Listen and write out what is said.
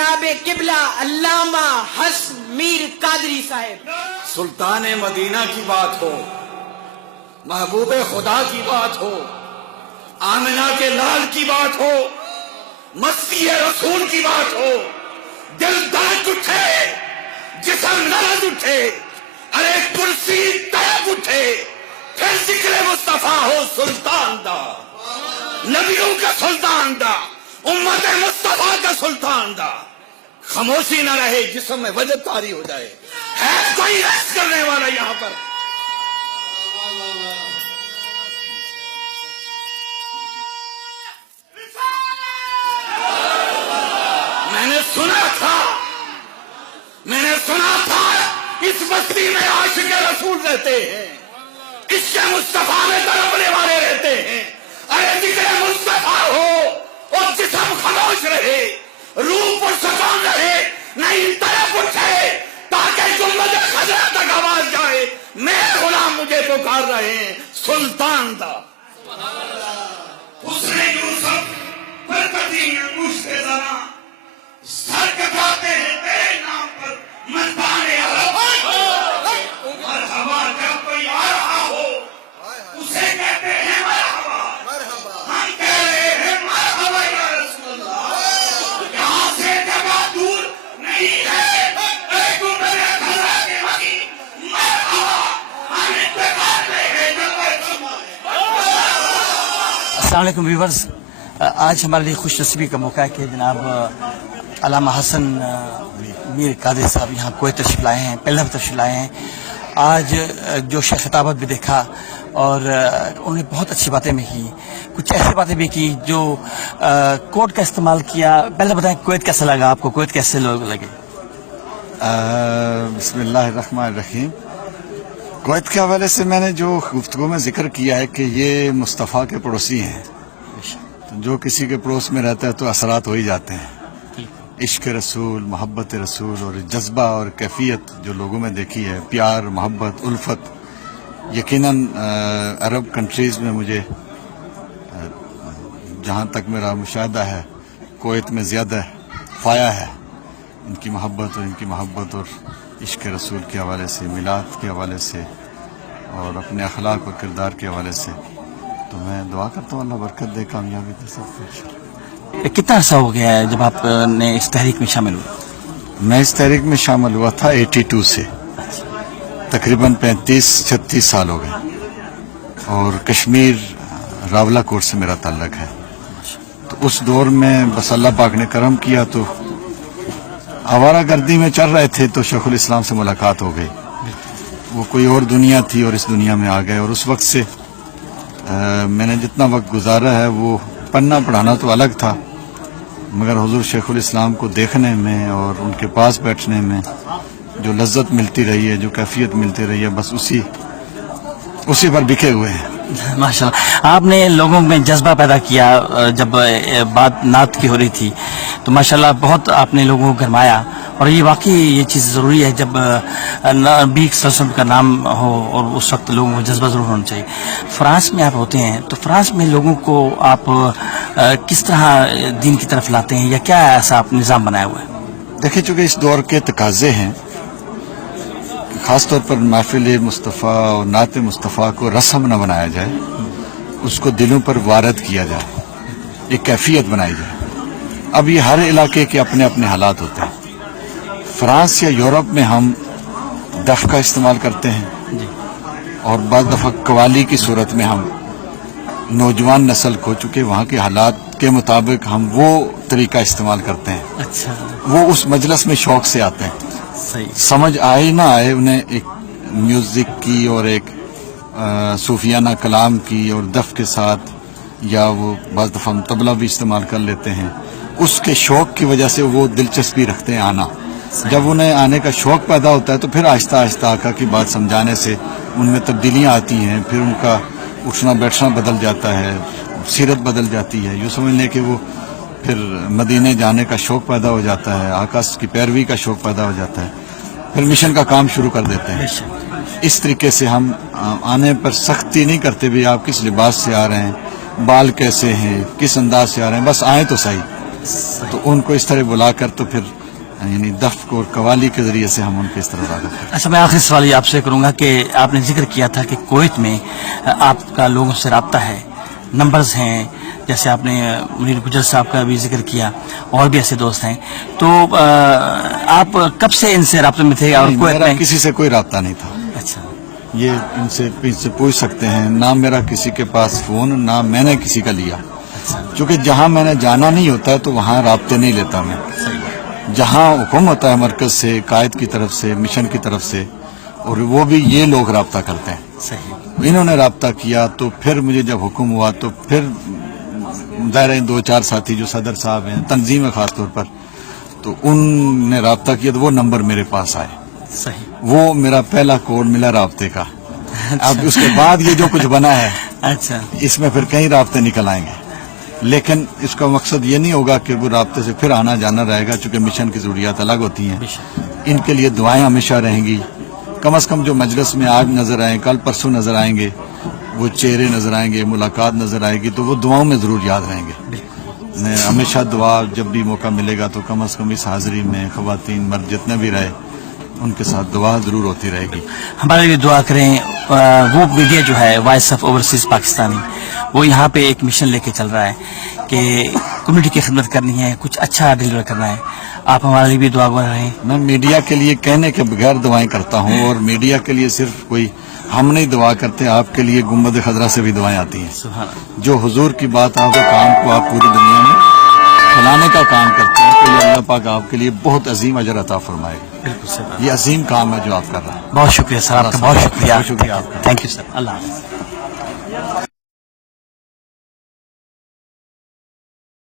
جناب قبلہ علامہ حسن میر قادری صاحب. سلطان مدینہ کی بات ہو، محبوب خدا کی بات ہو، آمنہ کے لال کی بات ہو، مستی رسول کی بات ہو، دل درد اٹھے، جسم لرز اٹھے، ارے کرسی تڑپ اٹھے، پھر ذکر مصطفیٰ ہو سلطان دا، نبیوں کا سلطان دا، امت مصطفیٰ کا سلطان دا. خاموشی نہ رہے، جسم میں وجد طاری ہو جائے. ہے کوئی رقص کرنے والا یہاں پر؟ میں نے سنا تھا اس بستی میں عاشق رسول رہتے ہیں، عشق مصطفیٰ میں تڑپنے والے رہتے ہیں. ارے ذکر مصطفیٰ ہو اور جسم خاموش رہے، روح پر سکون رہے، نہیں طرف اٹھے تاکہ جملہ خزرہ تک آواز جائے، میں غلام مجھے پکار رہے ہیں سلطان دا. اس نے یوسف پر قدیم انگوش سے ذرا سر کٹاتے ہیں تیرے نام پر مندانے عرب. مرحبا جب کوئی آ رہا ہو اسے کہتے ہیں مرحبا، ہم کہہ رہے ہیں مرحبا یا رسول اللہ. یہاں سے جگہ دور نہیں ہے، اے گنبد خضرا کے مکی مرحبا، ہم انتظار میں ہیں جلوہ فرمائے. السلام علیکم ویورز، آج ہمارے لیے خوش نصیبی کا موقع ہے کہ جناب علامہ حسن میر قادری صاحب یہاں کویت تشریف لائے ہیں، پہلے بھی تشریف لائے ہیں. آج جو شیخ خطابت بھی دیکھا اور انہوں نے بہت اچھی باتیں بھی کی، کچھ ایسی باتیں بھی کی جو کوڈ کا استعمال کیا. پہلے بتائیں کویت کیسا لگا آپ کو، کویت کیسے لوگ لگے؟ بسم اللہ الرحمن الرحیم. کویت کے حوالے سے میں نے جو گفتگو میں ذکر کیا ہے کہ یہ مصطفیٰ کے پڑوسی ہیں، تو جو کسی کے پڑوس میں رہتا ہے تو اثرات ہو ہی جاتے ہیں. عشق رسول، محبت رسول اور جذبہ اور کیفیت جو لوگوں میں دیکھی ہے، پیار، محبت، الفت، یقیناً عرب کنٹریز میں مجھے جہاں تک میرا مشاہدہ ہے کویت میں زیادہ پایا ہے ان کی محبت اور عشق رسول کے حوالے سے، میلاد کے حوالے سے اور اپنے اخلاق و کردار کے حوالے سے. تو میں دعا کرتا ہوں اللہ برکت دے، کامیابی دے سب کو. کتنا عرصہ ہو گیا ہے جب آپ نے اس تحریک میں شامل ہوئے؟ میں اس تحریک میں شامل ہوا تھا 82 سے، تقریباً 35-36 سال ہو گئے، اور کشمیر راولہ کوٹ سے میرا تعلق ہے. تو اس دور میں بس اللہ پاک نے کرم کیا تو آوارہ گردی میں چل رہے تھے تو شیخ الاسلام سے ملاقات ہو گئی. وہ کوئی اور دنیا تھی اور اس دنیا میں آ گئے، اور اس وقت سے میں نے جتنا وقت گزارا ہے وہ پڑھنا پڑھانا تو الگ تھا، مگر حضور شیخ الاسلام کو دیکھنے میں اور ان کے پاس بیٹھنے میں جو لذت ملتی رہی ہے، جو کیفیت ملتی رہی ہے، بس اسی پر بکے ہوئے ہیں. ماشاءاللہ آپ نے لوگوں میں جذبہ پیدا کیا. جب بات نعت کی ہو رہی تھی تو ماشاءاللہ بہت آپ نے لوگوں کو گرمایا، اور یہ واقعی یہ چیز ضروری ہے. جب نبی صلی اللہ علیہ وسلم کا نام ہو اور اس وقت لوگوں کو جذبہ ضرور ہونا چاہیے. فرانس میں آپ ہوتے ہیں تو فرانس میں لوگوں کو آپ کس طرح دین کی طرف لاتے ہیں، یا کیا ایسا آپ نظام بنایا ہوا ہے؟ دیکھیں، چونکہ اس دور کے تقاضے ہیں، خاص طور پر محفل مصطفیٰ اور نعت مصطفیٰ کو رسم نہ بنایا جائے، اس کو دلوں پر وارد کیا جائے، ایک کیفیت بنائی جائے. اب یہ ہر علاقے کے اپنے اپنے حالات ہوتے ہیں. فرانس یا یورپ میں ہم دف کا استعمال کرتے ہیں، اور بعض دفعہ قوالی کی صورت میں ہم نوجوان نسل کو، چونکہ وہاں کے حالات کے مطابق ہم وہ طریقہ استعمال کرتے ہیں. اچھا، وہ اس مجلس میں شوق سے آتے ہیں، صحیح. سمجھ آئے نہ آئے انہیں ایک میوزک کی اور ایک صوفیانہ کلام کی اور دف کے ساتھ، یا وہ بعض دفعہ ہم طبلہ بھی استعمال کر لیتے ہیں، اس کے شوق کی وجہ سے وہ دلچسپی رکھتے ہیں آنا. جب انہیں آنے کا شوق پیدا ہوتا ہے تو پھر آہستہ آہستہ آقا کی بات سمجھانے سے ان میں تبدیلیاں آتی ہیں، پھر ان کا اٹھنا بیٹھنا بدل جاتا ہے، سیرت بدل جاتی ہے. یوں سمجھ لیں کہ وہ پھر مدینے جانے کا شوق پیدا ہو جاتا ہے، آقا کی پیروی کا شوق پیدا ہو جاتا ہے، پھر مشن کا کام شروع کر دیتے ہیں. اس طریقے سے ہم آنے پر سختی نہیں کرتے بھی آپ کس لباس سے آ رہے ہیں، بال کیسے ہیں، کس انداز سے آ رہے ہیں، بس آئیں تو صحیح. تو ان کو اس طرح بلا کر تو پھر یعنی دفق اور قوالی کے ذریعے سے ہم ان کو اس طرح راغب کرتے ہیں. اچھا، میں آخری سوال یہ آپ سے کروں گا کہ آپ نے ذکر کیا تھا کہ کویت میں آپ کا لوگوں سے رابطہ ہے، نمبرز ہیں، جیسے آپ نے منیر گجر صاحب کا بھی ذکر کیا، اور بھی ایسے دوست ہیں، تو آپ کب سے ان سے رابطے میں تھے اور نہیں، کویت میرا میں؟ کسی سے کوئی رابطہ نہیں تھا. اچھا، یہ ان سے پوچھ سکتے ہیں، نہ میرا کسی کے پاس فون، نہ میں نے کسی کا لیا. چونکہ جہاں میں نے جانا نہیں ہوتا ہے تو وہاں رابطے نہیں لیتا میں. جہاں حکم ہوتا ہے مرکز سے، قائد کی طرف سے، مشن کی طرف سے، اور وہ بھی یہ لوگ رابطہ کرتے ہیں. صحیح. انہوں نے رابطہ کیا تو پھر مجھے جب حکم ہوا تو پھر دائرہ 2-4 ساتھی جو صدر صاحب ہیں، تنظیم ہے خاص طور پر، تو ان نے رابطہ کیا تو وہ نمبر میرے پاس آئے. صحیح. وہ میرا پہلا کوڈ ملا رابطے کا. اب اس کے بعد یہ جو کچھ بنا ہے اچھا، اس میں پھر کئی رابطے نکل آئیں گے، لیکن اس کا مقصد یہ نہیں ہوگا کہ وہ رابطے سے پھر آنا جانا رہے گا، چونکہ مشن کی ضروریات الگ ہوتی ہیں. ان کے لیے دعائیں ہمیشہ رہیں گی. کم از کم جو مجلس میں آج نظر آئیں، کل پرسوں نظر آئیں گے، وہ چہرے نظر آئیں گے، ملاقات نظر آئے گی، تو وہ دعاؤں میں ضرور یاد رہیں گے. میں ہمیشہ دعا جب بھی موقع ملے گا تو کم از کم اس حاضری میں خواتین مرد جتنے بھی رہے ان کے ساتھ دعا ضرور ہوتی رہے گی. ہمارے لیے دعا کریں. وہ میڈیا جو ہے وائس آف اوورسیز پاکستانی، وہ یہاں پہ ایک مشن لے کے چل رہا ہے کہ کمیونٹی کی خدمت کرنی ہے، کچھ اچھا ڈیلیور کرنا ہے. آپ ہمارے لیے بھی دعا کر رہے ہیں. میں میڈیا کے لیے کہنے کے بغیر دعائیں کرتا ہوں، اور میڈیا کے لیے صرف کوئی ہم نہیں دعا کرتے، آپ کے لیے گنبد خضرا سے بھی دعائیں آتی ہیں. سبحان اللہ. جو حضور کی بات آپ کے کام کو آپ پوری دنیا میں پھیلانے کا کام کرتے ہیں تو یہ اللہ پاک آپ کے لیے بہت عظیم اجر عطا فرمائے گا. بالکل صحیح. یہ عظیم کام ہے جو آپ کر رہے ہیں. بہت شکریہ سر، آپ کا بہت شکریہ. بہت شکریہ آپ کا. Thank you sir. اللہ حافظ.